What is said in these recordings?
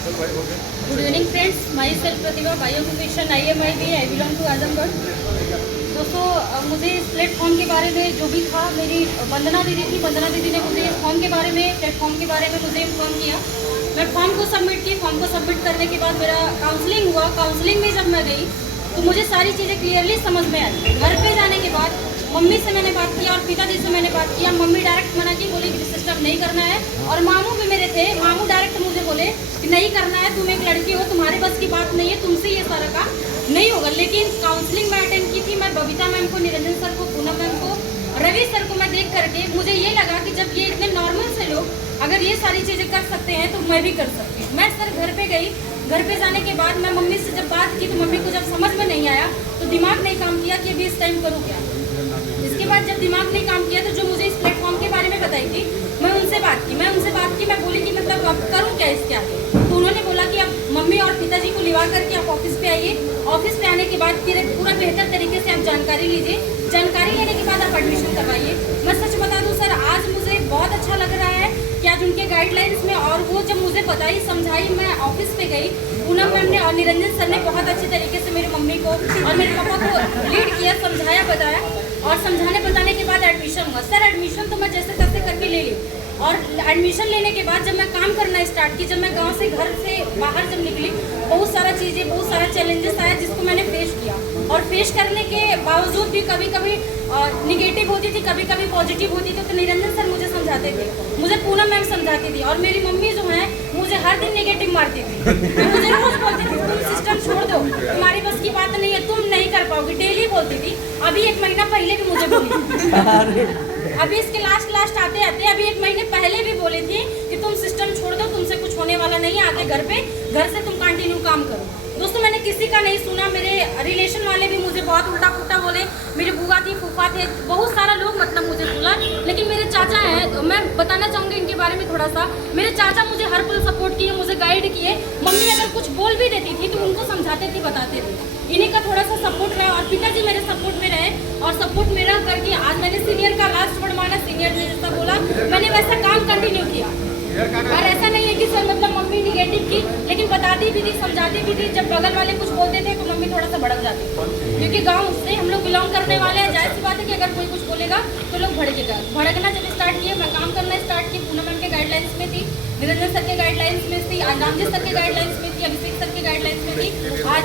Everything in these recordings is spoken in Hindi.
Good evening friends, myself Pratibha, by occupation IMIB, I belong to Azamgarh. दोस्तों, मुझे इस प्लेटफॉर्म के बारे में जो भी था, मेरी वंदना दीदी थी, वंदना दीदी ने मुझे इस फॉर्म के बारे में, प्लेटफॉर्म के बारे में मुझे इन्फॉर्म किया। मैं फॉर्म को सबमिट की। फॉर्म को सबमिट करने के बाद मेरा काउंसलिंग हुआ। काउंसलिंग में जब मैं गई तो मुझे सारी चीज़ें क्लियरली समझ में आई। घर पे जाने के बाद मम्मी से मैंने बात किया और पिताजी से मैंने बात किया। मम्मी डायरेक्ट मना की, बोली कि सिस्टम नहीं करना है। और मामू भी मेरे थे, मामू डायरेक्ट मुझे बोले कि नहीं करना है, तुम एक लड़की हो, तुम्हारे बस की बात नहीं है, तुमसे ये सारा काम नहीं होगा। लेकिन काउंसलिंग मैं अटेंड की थी। मैं बबीता मैम को, निरंजन सर को, पूनम मैम को, रवि सर को मैं देख करके मुझे ये लगा कि जब ये इतने नॉर्मल से लोग अगर ये सारी चीज़ें कर सकते हैं तो मैं भी कर सकती हूँ। मैं सर घर पे गई। घर पे जाने के बाद मैं मम्मी से जब बात की तो मम्मी को जब समझ में नहीं आया तो दिमाग नहीं काम किया कि अभी इस टाइम करूँ क्या। इसके बाद जब दिमाग नहीं काम किया तो जो मुझे इस प्लेटफॉर्म के बारे में बताई थी, मैं उनसे बात की। मैं बोली कि मतलब अब करूँ क्या इसके आगे। तो उन्होंने बोला कि अब मम्मी और पिताजी को लिवा करके आप ऑफिस पे आइए। ऑफिस पे आने के बाद फिर पूरा बेहतर तरीके से आप जानकारी लीजिए। जानकारी लेने के बाद आप एडमिशन करवाइए। मैं सच बता दूं सर, आज मुझे बहुत अच्छा लग रहा है कि आज उनके गाइडलाइंस में, और वो जब मुझे बताई, समझाई, मैं ऑफिस पे गई, पूनम मैम ने और निरंजन सर ने बहुत अच्छे तरीके से मेरी मम्मी को और मेरे पापा को लीड किया, समझाया, बताया। और समझाने बताने के बाद एडमिशन हुआ। सर एडमिशन तो मैं जैसे तैसे करके ले ली। और एडमिशन लेने के बाद जब मैं काम करना स्टार्ट की, जब मैं गांव से, घर से बाहर जब निकली, बहुत सारा चीज़ें, बहुत सारा चैलेंजेस आया जिसको मैंने फेस किया। और फेस करने के बावजूद भी कभी कभी निगेटिव होती थी, कभी कभी पॉजिटिव होती थी। तो निरंजन सर मुझे समझाते थे, मुझे पूनम मैम समझाती थी, और मेरी मम्मी जो है मुझे हर दिन नेगेटिव मारती थी। मुझे रोज बोलती थी तुम सिस्टम छोड़ दो, तुम्हारी बस की बात नहीं है, तुम नहीं कर पाओगी, डेली बोलती थी। अभी 1 महीना पहले भी मुझे बोली, अभी इसके लास्ट आते आते अभी 1 महीने पहले भी बोली थी कि तुम सिस्टम छोड़ दो, तुमसे कुछ होने वाला नहीं है, आगे घर से तुम कंटिन्यू काम करो। दोस्तों, मैंने किसी का नहीं सुना। मेरे रिलेशन वाले भी मुझे बहुत उल्टा पुल्टा बोले। मेरी बुआ थी, फूफा थे, बहुत सारा लोग मतलब मुझे बोला। लेकिन मेरे चाचा हैं, तो मैं बताना चाहूँगी इनके बारे में थोड़ा सा। मेरे चाचा मुझे हर पल सपोर्ट किए, मुझे गाइड किए। मम्मी अगर कुछ बोल भी देती थी तो उनको समझाते थे, बताते थे। इन्हीं का थोड़ा सा सपोर्ट रहा, और पिताजी मेरे सपोर्ट में रहे। और सपोर्ट मेरा करके आज मैंने सीनियर का लास्ट वर्ड माना। सीनियर ने जैसा बोला मैंने वैसा काम कंटिन्यू किया। और ऐसा नहीं है कि सर मतलब मम्मी निगेटिव की, लेकिन बताती भी थी, समझाती भी थी। जब बगल वाले कुछ बोलते थे तो मम्मी थोड़ा सा भड़क जाती, क्योंकि गांव से हम लोग बिलोंग करने वाले हैं। जाहिर सी बात है कि अगर कोई कुछ बोलेगा तो लोग भड़केगा। भड़कना जब स्टार्ट किए, मैं काम करना स्टार्ट की। पूनम मैम के गाइडलाइंस में थी, निरंजन सर के गाइडलाइंस में थी, रामजी सर के गाइडलाइंस में थी, अभिषेक सर के गाइडलाइंस में थी, आज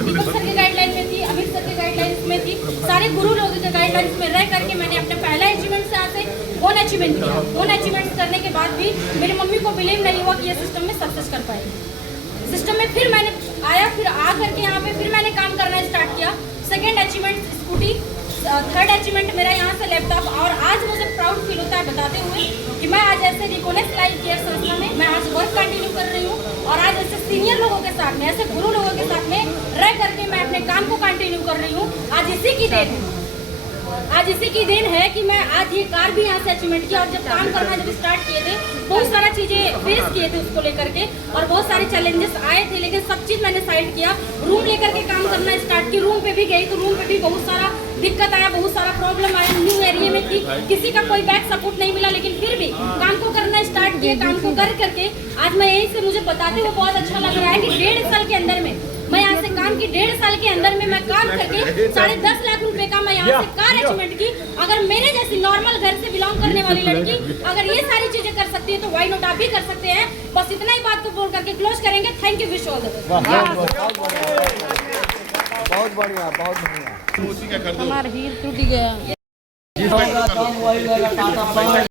दीपक सर के गाइडलाइन में थी, अमित सर के गाइडलाइंस में थी। सारे गुरु लोगों के गाइडलाइंस में रह करके मैंने अपने पहला अचीवमेंट से आते वन अचीवमेंट किया। वन अचीवमेंट करने के बाद भी मेरी मम्मी को बिलीव नहीं हुआ कि ये सिस्टम में सक्सेस कर पाएगी। सिस्टम में फिर मैंने आया, फिर आ करके यहाँ पे फिर मैंने काम करना स्टार्ट किया। Second achievement scooty, third achievement मेरा यहाँ से लैपटॉप। और आज मुझे प्राउड फील होता है बताते हुए कि मैं आज ऐसे रिकोनेस लाइफ केयर संस्था में मैं आज वर्क कंटिन्यू कर रही हूँ। और आज ऐसे सीनियर लोगों के साथ में, ऐसे गुरु लोगों के साथ में रह करके मैं अपने काम को कंटिन्यू कर रही हूँ। आज इसी की देन है, आज इसी की देन है कि मैं आज ये कार भी यहाँ से अचीवमेंट किया। और जब काम करना जब स्टार्ट किए थे, बहुत सारा चीज़ें फेस किए थे उसको लेकर के, और बहुत सारे चैलेंजेस आए थे, लेकिन सब चीज़ मैंने साइड किया। रूम लेकर के काम करना स्टार्ट की। रूम पे भी गई तो रूम पे भी बहुत सारा दिक्कत आया, बहुत सारा प्रॉब्लम आया। न्यू एरिया में थी, किसी का कोई बैक सपोर्ट नहीं मिला, लेकिन फिर भी काम को करना स्टार्ट किया। काम को कर करके आज मैं यहीं से, मुझे बताते हुए बहुत अच्छा लग रहा है कि 1.5 साल के अंदर में मैं यहाँ से काम की, 1.5 साल के अंदर में मैं काम करके 10.5 लाख रुपए का मैं यहाँ से कार अचीवमेंट की। अगर मेरे जैसी नॉर्मल घर से बिलोंग करने वाली लड़की अगर ये सारी चीजें कर सकती है तो वाई नॉट आप भी कर सकते हैं। बस इतना ही बात को बोल करके क्लोज करेंगे। Thank you, wish all the best. बहुत बढ़िया, बहुत बढ़िया। हमारा हीर टूट गया।